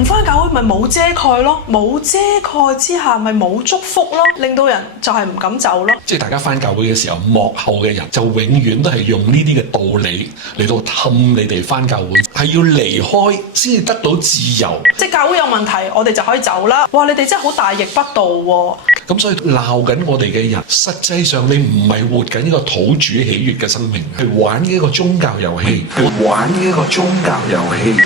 唔返教會咪冇遮蓋咯，冇遮蓋之下咪冇祝福咯，令到人就係唔敢走咯。即係大家返教會嘅時候，幕後嘅人就永遠都係用呢啲嘅道理嚟到氹你哋返教會，係要離開先至得到自由。即係教會有問題，我哋就可以走啦。哇！你哋真係好大逆不道喎。咁所以鬧緊我哋嘅人，實際上你唔係活緊一個土主喜悅嘅生命，係玩一個宗教遊戲，係玩一個宗教遊戲。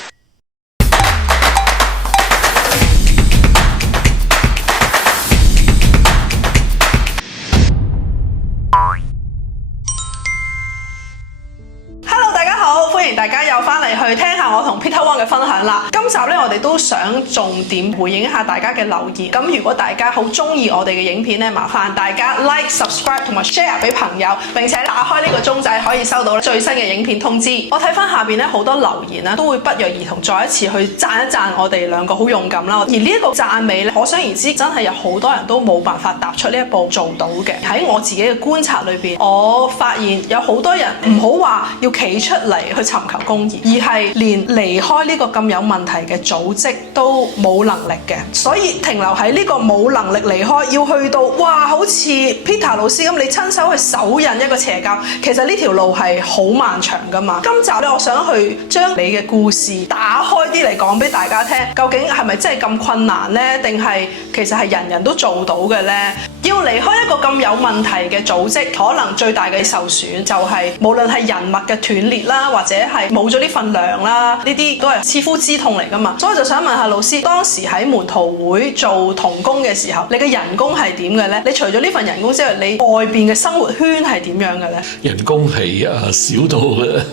歡迎大家又翻嚟去聽下我同 Peter Wong 嘅分享啦。今集咧，我哋都想重點回應一下大家嘅留言。咁如果大家好中意我哋嘅影片咧，麻煩大家 like、subscribe 同埋 share 俾朋友，並且打開呢個鐘仔，可以收到最新嘅影片通知。我睇翻下邊咧好多留言啦，都會不約而同再一次去讚一讚我哋兩個好勇敢啦。而呢一個讚美咧，可想而知，真係有好多人都冇辦法踏出呢一步做到嘅。喺我自己嘅觀察裏邊，我發現有好多人唔好話要企出嚟去尋求公義，而係連離開呢個咁有問題嘅組織都冇能力嘅，所以停留喺呢個冇能力離開，要去到哇，好似 Peter 老師咁，你親手去手印一個邪教，其實呢條路係好漫長噶嘛。今集咧，我想去將你嘅故事打開啲嚟講俾大家聽，究竟係咪真係咁困難呢？定係其實係人人都做到嘅呢？要離開一個咁有問題嘅組織，可能最大嘅受損就係無論係人脈嘅斷裂啦，或者係冇咗呢份糧啦，呢啲都係切膚之痛嚟噶嘛。所以就想問下老師，當時喺門徒會做同工嘅時候，你嘅人工係點嘅呢？你除咗呢份人工之外，你外邊嘅生活圈係點樣嘅呢？人工係少到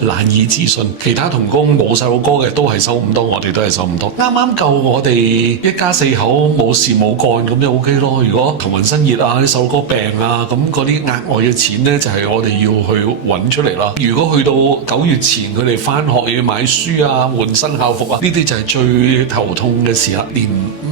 難以置信，其他同工冇細路哥嘅都係收咁多，我哋都係收咁多，啱啱夠我哋一家四口冇事冇幹咁就 OK 咯。如果頭暈身熱啊，啲細路哥病啊，咁嗰啲額外嘅錢呢，就係我哋要去揾出嚟啦。如果去到9月前佢哋返學要買書啊、換新校服啊，呢啲就係最頭痛嘅時候，連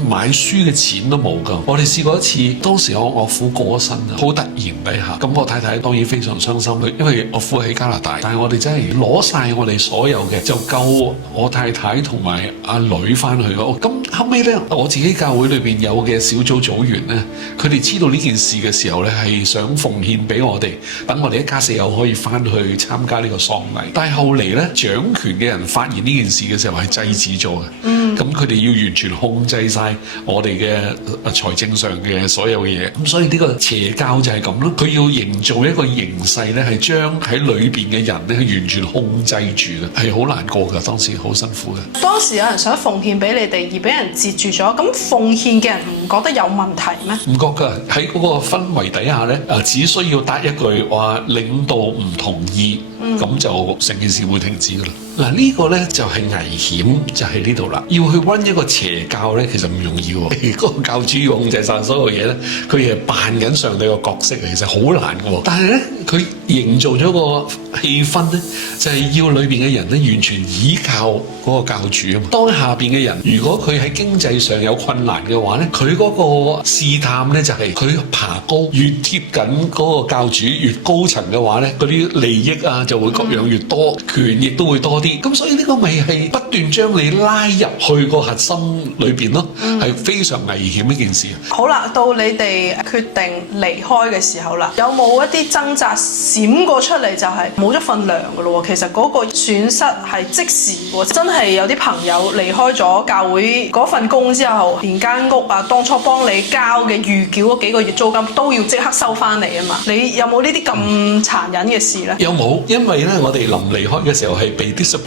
買書嘅錢都冇㗎。我哋試過一次，當時我岳父過咗身啊，好突然底下，咁我太太當然非常傷心，因為岳父喺加拿大，但係我哋真係攞晒我哋所有嘅，就夠我太太同埋阿女返去咯。咁後尾呢，我自己教會裏邊有嘅小組組員呢，佢哋知道呢件事嘅時候呢，係想奉獻俾我哋，等我哋一家四口可以返去參加呢個喪禮。但係後嚟呢，掌權嘅人發現呢件事嘅時候係制止咗嘅，咁佢哋要完全控制晒我哋嘅財政上嘅所有嘅嘢。咁所以呢個邪教就係咁咯，佢要營造一個形勢呢，係將喺裏邊嘅人呢完全控制住嘅，係好難過㗎，當時好辛苦嘅。當時有人想奉獻俾你哋，而俾人截住咗，咁奉獻嘅人唔覺得有問題咩？唔覺㗎，喺嗰個氛圍底下呢，只需要答一句話領導唔同意，咁就成件事會停止㗎啦。嗱，呢個呢就係危險，就喺呢度啦。要去溫一個邪教呢，其實唔容易喎。嗰個教主要控制晒所有嘢呢，佢係扮緊上帝個角色，其實好難嘅喎。但係呢，佢營造咗個氣氛呢，就係要裏邊嘅人呢完全依靠嗰個教主啊嘛。當下邊嘅人如果佢喺經濟上有困難嘅話呢，佢嗰個試探呢就係佢爬高，越貼緊嗰個教主越高層嘅話呢，嗰啲利益啊就會各樣越多，權亦都會多啲。咁所以呢個咪係不斷將你拉入去個核心裏邊咯，係非常危險一件事。好啦，到你哋決定離開嘅時候啦，有冇一啲掙扎閃過出嚟，就係冇咗份糧噶咯？其實嗰個損失係即時喎，真係有啲朋友離開咗教會嗰份工之後，連間屋啊，當初幫你交嘅預繳嗰幾個月租金都要即刻收翻嚟啊嘛！你有冇呢啲咁殘忍嘅事呢？有冇？因為咧，我哋臨離開嘅時候係被 discipline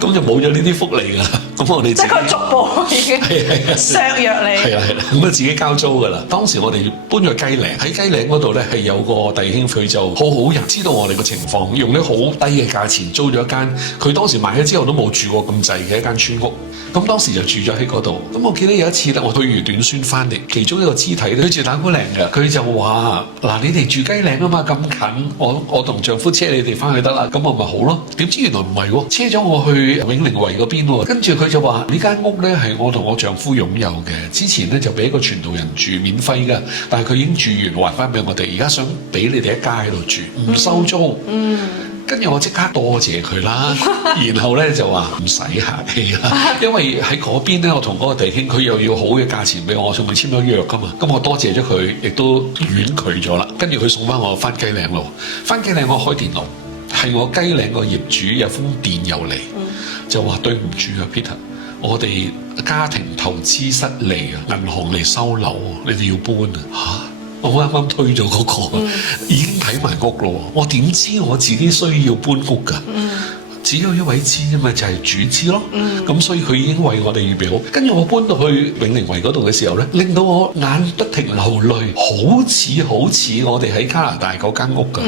咁就冇咗呢啲福利㗎。咁我哋即係佢逐步已經削弱你。係啦，咁啊自己交租㗎啦。當時我哋搬咗雞嶺，喺雞嶺嗰度咧係有個弟兄，佢就好好人，知道我哋個情況，用啲好低嘅價錢租咗一間，佢當時買咗之後都冇住過咁滯嘅一間村屋。咁當時就住咗喺嗰度。咁我記得有一次咧，我去完短宣翻嚟，其中一個肢體佢住打鼓嶺嘅，佢就話：嗱，你哋住雞嶺啊嘛，咁近，我同丈夫車你哋翻去得啦。咁我咪好咯。點知原來唔係喎，車咗我去永寧圍嗰邊喎。跟住佢就話：呢間屋咧係我同我丈夫擁有嘅，之前咧就俾一個傳道人住免費㗎，但係佢已經住完還翻俾我哋，而家想俾你哋一家喺度住，唔收租。跟住我即刻多謝佢啦，然後咧就話唔使客氣啦，因為喺嗰邊咧，我同嗰個弟兄佢又要好嘅價錢俾我，仲未簽咗約噶嘛，咁我多謝咗佢，亦都婉拒咗啦。跟住佢送翻我翻雞嶺路，翻雞嶺我開電腦，係我雞嶺個業主有封電郵嚟，就話對唔住啊 Peter，我哋家庭投資失利啊，銀行嚟收樓，你哋要搬啊嚇！我啱啱推咗嗰個，已經睇埋屋咯，我點知我自己需要搬屋㗎？只有一位知啫嘛，就係主知咯。咁所以佢已經為我哋預備好。跟住我搬到去永寧圍嗰度嘅時候咧，令到我眼不停流淚，好似我哋喺加拿大嗰間屋㗎。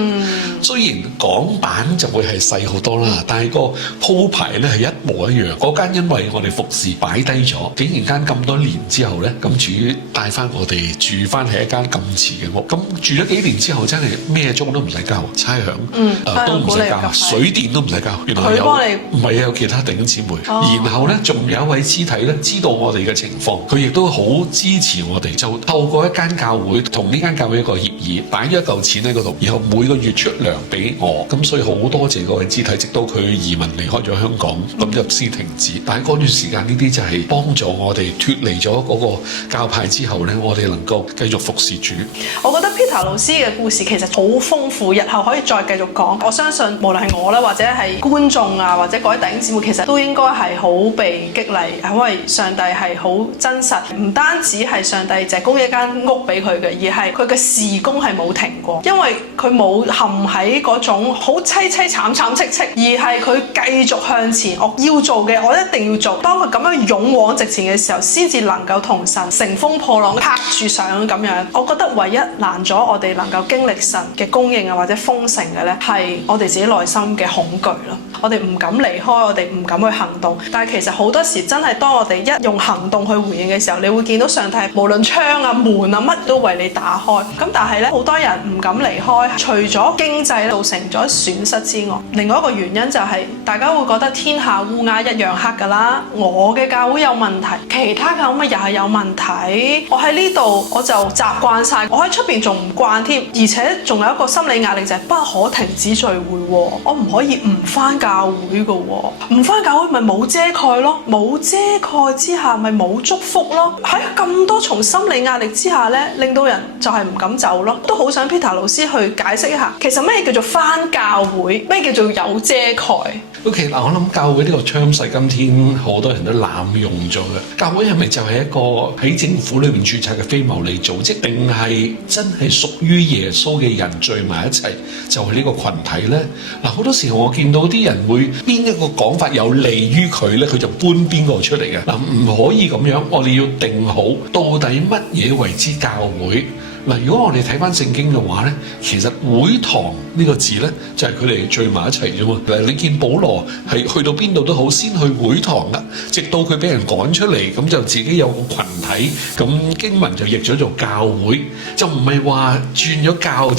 雖然港版就會係細好多啦，但係個鋪排咧係一模一樣。嗰間因為我哋服侍擺低咗，竟然間咁多年之後咧，咁主帶翻我哋住翻喺一間咁似嘅屋。咁住咗幾年之後，真係咩租都唔使交，差餉都唔使交，水電都唔使交。佢幫你唔係啊，有其他弟兄姊妹。然後咧，仲有一位肢體咧，知道我哋嘅情況，佢亦都好支持我哋，就透過一間教會同呢間教會一個協議，擺咗一嚿錢喺嗰度，然後每個月出糧俾我。咁所以好多謝嗰位肢體，直到佢移民離開咗香港，咁就先停止。但係嗰段時間呢啲就係幫助我哋脫離咗嗰個教派之後咧，我哋能夠繼續服侍主。我覺得 Peter 老師嘅故事其實好豐富，日後可以再繼續講。我相信無論係我啦，或者係觀眾啊，或者各位弟兄姊妹，其實都應該係好被激勵，因為上帝係好真實，唔單止係上帝淨係供一間屋俾佢嘅，而係佢嘅事工係冇停過，因為佢冇陷喺嗰種好凄凄慘慘戚戚，而係佢繼續向前。我要做嘅，我一定要做。當佢咁樣勇往直前嘅時候，先至能夠同神乘風破浪，拍住上咁樣。我覺得唯一難咗我哋能夠經歷神嘅供應啊，或者豐盛嘅咧，係我哋自己內心嘅恐懼咯。我哋唔敢離開，我哋唔敢去行動。但係其實好多時真係當我哋一用行動去回應嘅時候，你會見到上帝無論窗啊、門啊乜都為你打開。咁但係咧，好多人唔敢離開，除咗經濟造成咗損失之外，另外一個原因就係大家會覺得天下烏鴉一樣黑㗎啦。我嘅教會有問題，其他教會又係有問題。我喺呢度我就習慣晒，我喺出邊仲唔慣添，而且仲有一個心理壓力就係不可停止聚會喎。我唔可以唔返教會㗎喎，唔返教會咪冇遮蓋咯，冇遮蓋之下咪冇祝福咯。喺咁多重心理壓力之下咧，令到人就係唔敢走咯。都好想 Peter 老師去解釋一下，其實咩叫做返教會，咩叫做有遮蓋？OK 嗱，我諗教會呢個 term 係今天好多人都濫用咗嘅。教會係咪就係一個喺政府裏面註冊嘅非牟利組織，定係真係屬於耶穌嘅人聚埋一齊就係呢個群體呢？嗱，好多時候我見到啲人會邊一個講法有利於佢呢，佢就搬邊個出嚟嘅。嗱，唔可以咁樣，我哋要定好到底乜嘢為之教會。嗱，如果我哋睇翻聖經嘅話咧，其實會堂呢個字咧就係佢哋聚埋一齊啫嘛。嗱，你見保羅係去到邊度都好，先去會堂啦，直到佢俾人趕出嚟，咁就自己有個群體，咁經文就譯咗做教會，就唔係話轉咗教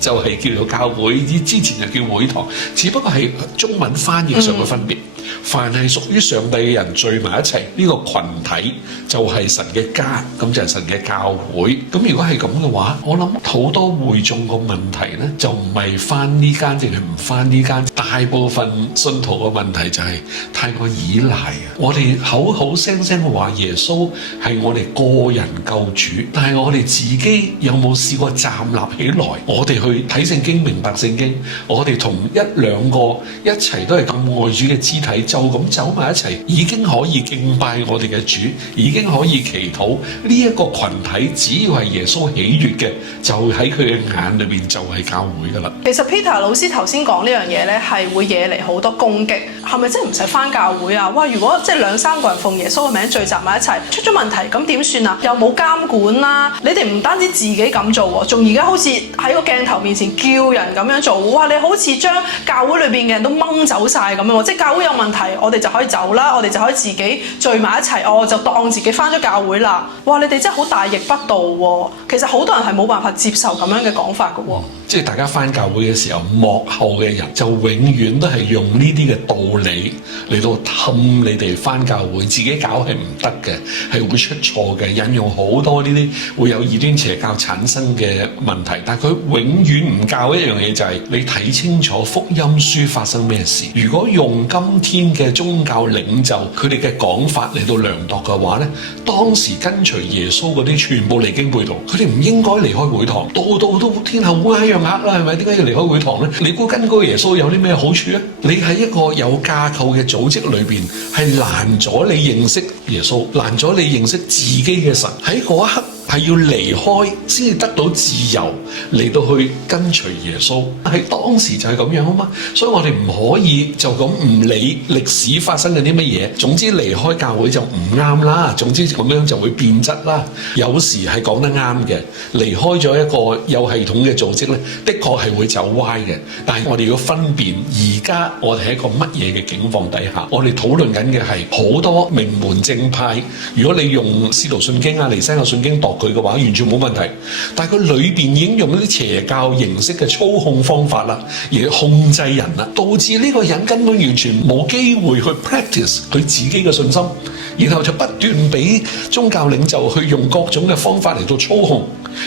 就係叫做教會，之前就叫會堂，只不過係中文翻譯上嘅分別。凡係屬於上帝嘅人聚埋一齊，呢個群體就係神嘅家，咁就係神嘅教會。咁如果係咁嘅話，我諗好多會眾個問題呢，就唔係返呢間定係唔返呢間，大部分信徒嘅問題就係太過依賴啊！我哋口口聲聲話耶穌係我哋個人救主，但係我哋自己有冇試過站立起來？我哋去睇聖經、明白聖經，我哋同一兩個一齊都係咁愛主嘅肢體，就咁走埋一齊，已經可以敬拜我哋嘅主，已經可以祈禱。呢一個群體，只要係耶穌喜悅嘅，就喺佢嘅眼裏邊就係教會噶啦。其實 Peter 老師頭先講呢樣嘢咧，係會惹嚟好多攻擊。係咪真係唔使返教會啊？哇！如果即係2-3個人奉耶穌嘅名聚集埋一齊，出咗問題咁點算啊？又冇監管啦！你哋唔單止自己咁做喎，仲而家好似喺個鏡頭面前叫人咁樣做。哇！你好似將教會裏邊嘅人都掹走晒咁樣，即係教會有問題，我哋就可以走啦，我哋就可以自己聚埋一齊，我就當自己返咗教會啦。哇！你哋真係好大逆不道喎！其實好多人係冇辦法接受咁樣嘅講法㗎喎。即係大家返教會嘅時候，幕後嘅人就永遠都係用呢啲嘅道理嚟到氹你哋返教會，自己搞係唔得嘅，係會出錯嘅，引用好多呢啲會有異端邪教產生嘅問題。但係佢永遠唔教一樣嘢，就係你睇清楚福音書發生咩事。如果用今天嘅宗教領袖佢哋嘅講法嚟到量度嘅話呢，當時跟隨耶穌嗰啲全部離經背道，佢哋唔應該離開會堂，度度都天下烏鴉一樣黑啦，係咪？點解要離開會堂呢？你估跟嗰個耶穌有啲咩好處呢？你喺一個有架構嘅組織裏邊，係攔咗你認識耶穌，攔咗你認識自己嘅神，喺嗰一刻係要離開先至得到自由嚟到去跟隨耶穌。係當時就係咁樣啊嘛，所以我哋唔可以就咁唔理歷史發生嘅啲乜嘢，總之離開教會就唔啱啦，總之咁樣就會變質啦。有時係講得啱嘅，離開咗一個有系統嘅組織呢，的確係會走歪嘅。但係我哋要分辨而家我哋喺一個乜嘢嘅境況底下，我哋討論緊嘅係好多名門正派。如果你用使徒信經啊、尼西亞信經度佢嘅話，完全冇問題。但係佢裏邊已經用一啲邪教形式嘅操控方法啦，而控制人啦，導致呢個人根本完全冇機會去 practice 佢自己嘅信心，然後就不斷俾宗教領袖去用各種嘅方法嚟到操控。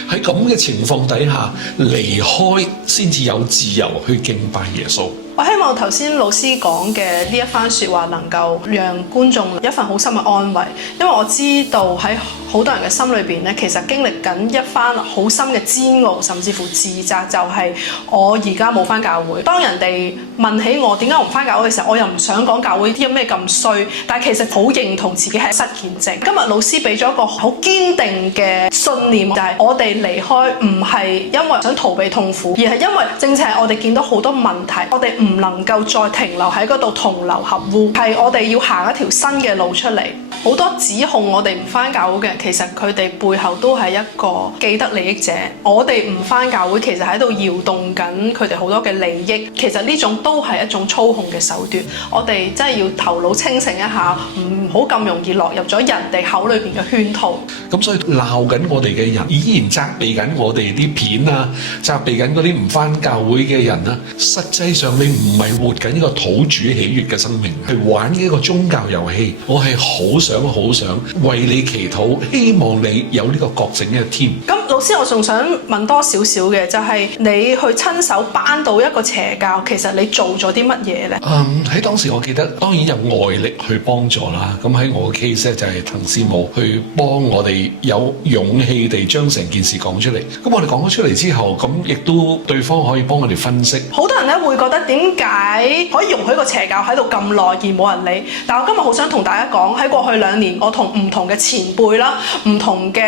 喺咁嘅情況底下，離開先至有自由去敬拜耶穌。我希望頭先老師講嘅呢一番説話能夠讓觀眾一份好深嘅安慰，因為我知道喺好多人嘅心裏邊咧，其實經歷緊一番好深嘅煎熬，甚至乎自責，就係我而家冇返教會。當人哋問起我點解我唔返教會嘅時候，我又唔想講教會啲有咩咁衰，但係其實好認同自己係失見證。今日老師俾咗一個好堅定嘅信念，就係我哋離開唔係因為想逃避痛苦，而係因為正正係我哋見到好多問題，我哋唔能夠再停留喺嗰度同流合污，係我哋要行一條新嘅路出嚟。好多指控我哋唔返教會嘅人，其實佢哋背後都係一個既得利益者。我哋唔返教會，其實喺度搖動緊佢哋好多嘅利益。其實呢種都係一種操控嘅手段。我哋真係要頭腦清醒一下，唔好咁容易落入咗人哋口裏邊嘅圈套。咁所以鬧緊我哋嘅人，依然責備緊我哋啲片啊，責備緊嗰啲唔返教會嘅人啊。實際上你唔係活緊一個土主喜悅嘅生命，係玩一個宗教遊戲。我係好想為你祈禱，希望你有呢個覺醒嘅一天。咁老師，我仲想問多少少嘅，就係你去親手扳倒一個邪教，其實你做咗啲乜嘢呢？喺當時我記得，當然有外力去幫助啦。咁喺我嘅 case 咧，就係滕師母去幫我哋有勇氣地將成件事講出嚟。咁我哋講咗出嚟之後，咁亦都對方可以幫我哋分析。好多人咧會覺得點解可以容許個邪教喺度咁耐而冇人理？但我今日好想同大家講，喺過去2年，我同唔同嘅前輩啦、唔同嘅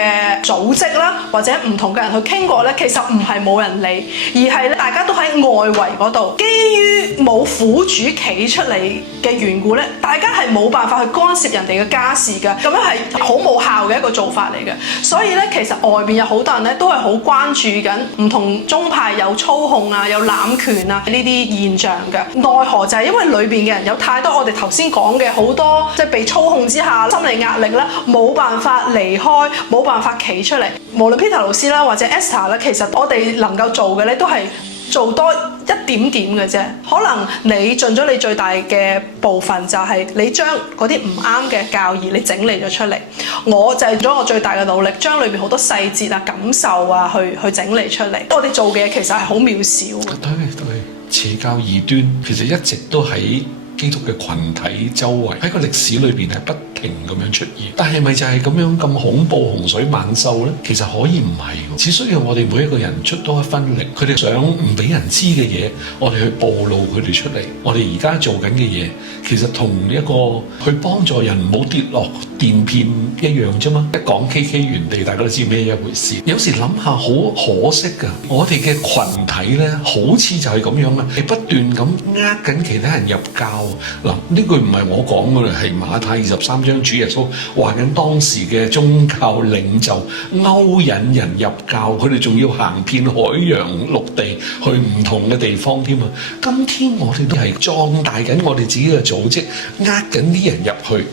組織啦，或者唔同嘅人去傾過咧，其實唔係冇人理，而係咧大家都喺外圍嗰度，基於冇苦主企出嚟嘅緣故咧，大家係冇辦法去干涉人哋嘅家事嘅，咁樣係好冇效嘅一個做法嚟嘅。所以咧，其實外邊有好多人咧都係好關注緊唔同宗派有操控啊、有濫權啊呢啲現象嘅。奈何就係因為裏邊嘅人有太多我哋頭先講嘅好多即係被操控之下心理壓力咧，冇辦法離開，冇辦法企出嚟。無論 Peter 老師啦或者 Esther 啦，其實我哋能夠做嘅咧都係做多一點點嘅啫。可能你盡咗你最大嘅部分，就係你將嗰啲唔啱嘅教義你整理咗出嚟。我就係咗我最大嘅努力，將裏邊好多細節啊、感受啊去整理出嚟。我哋做嘅嘢其實係好渺小嘅。對，邪教異端其實一直都喺基督嘅群體周圍，喺個歷史裏邊係不停咁樣出現，但係咪就係咁樣咁恐怖洪水猛獸呢？其實可以唔係，只需要我哋每一個人出多一分力。佢哋想唔俾人知嘅嘢，我哋去暴露佢哋出嚟。我哋而家做緊嘅嘢，其實同一個去幫助人唔好跌落電片一樣啫嘛。一講 KK 原地，大家都知咩一回事。有時諗下好可惜㗎，我哋嘅群體呢，好似就係咁樣啊，係不斷咁呃緊其他人入教。嗱，呢句唔係我講嘅，係馬太23章主耶穌話緊當時嘅宗教領袖勾引人入教，佢哋仲要行遍海洋陸地去唔同嘅地方添啊！今天我哋都係壯大緊我哋自己嘅組織，呃緊啲人入去。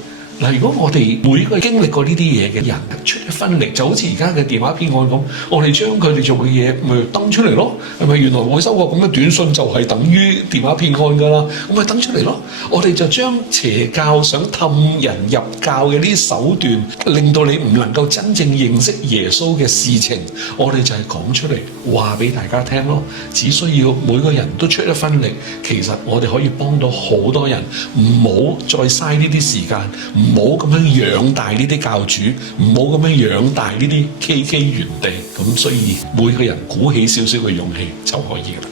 嗱，如果我哋每個經歷過呢啲嘢嘅人出一分力，就好似而家嘅電話騙案咁，我哋將佢哋做嘅嘢咪登出嚟咯？係咪原來我收過咁嘅短信就係等於電話騙案㗎啦？咁咪登出嚟咯？我哋就將邪教想氹人入教嘅呢啲手段，令到你唔能夠真正認識耶穌嘅事情，我哋就係講出嚟話俾大家聽咯。只需要每個人都出一分力，其實我哋可以幫到好多人。唔好再嘥呢啲時間，唔好咁樣養大呢啲教主，唔好咁樣養大呢啲 KK 園地。咁所以每個人鼓起少少嘅勇氣就可以啦。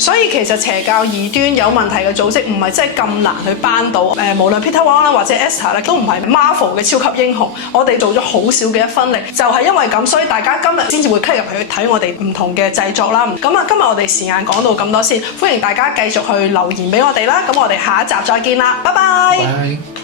所以其實邪教異端有問題嘅組織唔係真係咁難去扳倒，無論 Peter Wong 啦或者 Esther 咧都唔係 Marvel 嘅超級英雄，我哋做咗好少嘅一分力，就係因為咁，所以大家今日先至會 click 入去睇我哋唔同嘅製作啦。咁啊，今日我哋時間講到咁多先，歡迎大家繼續去留言俾我哋啦。咁我哋下一集再見啦，拜拜。